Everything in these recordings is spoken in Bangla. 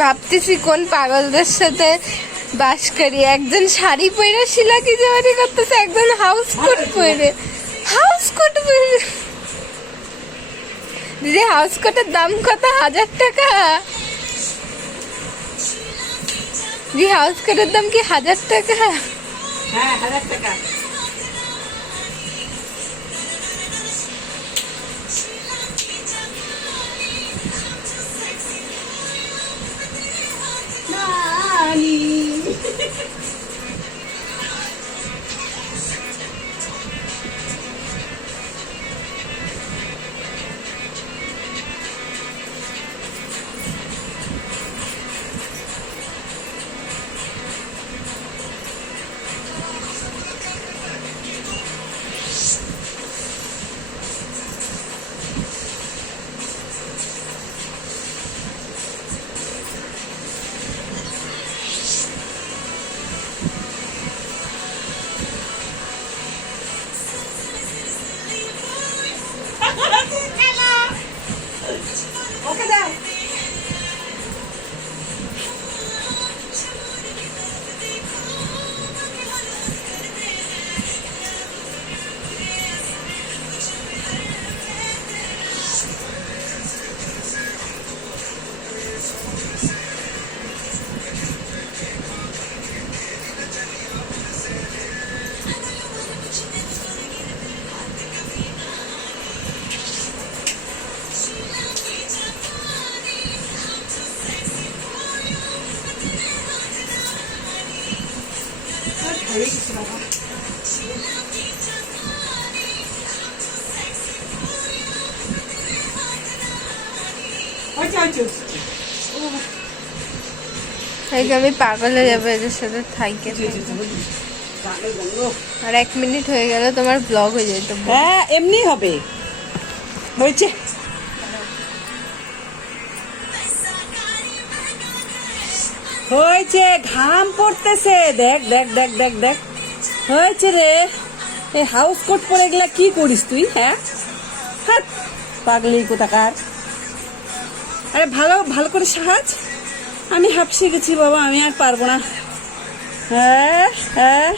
ভাবতেছি কোন পাগলদের সাথে বাস করি। একজন শাড়ি পরে শিলাকি জবানি করতেছে, একজন হাউস কোট পরে। হাউস কোট পরে দিদি, হাউস কোটের দাম কত? 1000 টাকা। দিদি, হাউস কোটের দাম কি 1000 টাকা? হ্যাঁ, 1000 টাকা। ওকে দাও। হয়ে গেছে বাবা। আমি পাগল হয়ে যাবো এদের সাথে থাইকে। আর 1 মিনিট হয়ে গেল তোমার ব্লগ হয়ে যেত। হ্যাঁ, এমনি হবে। হয়েছে। হয়েছে, ঘাম পড়তেছে। দেখ দেখ দেখ দেখ দেখ, হয়েছে রে। এই হাউস কোট পরে এগুলা কি করিস তুই? হ্যাঁ, পাগলি কোথাকার। আরে ভালো ভালো করে সাজ। আমি হাঁপসে গেছি বাবা, আমি আর পারবো না। হ্যাঁ হ্যাঁ,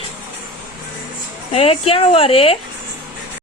এ क्या हुआ रे?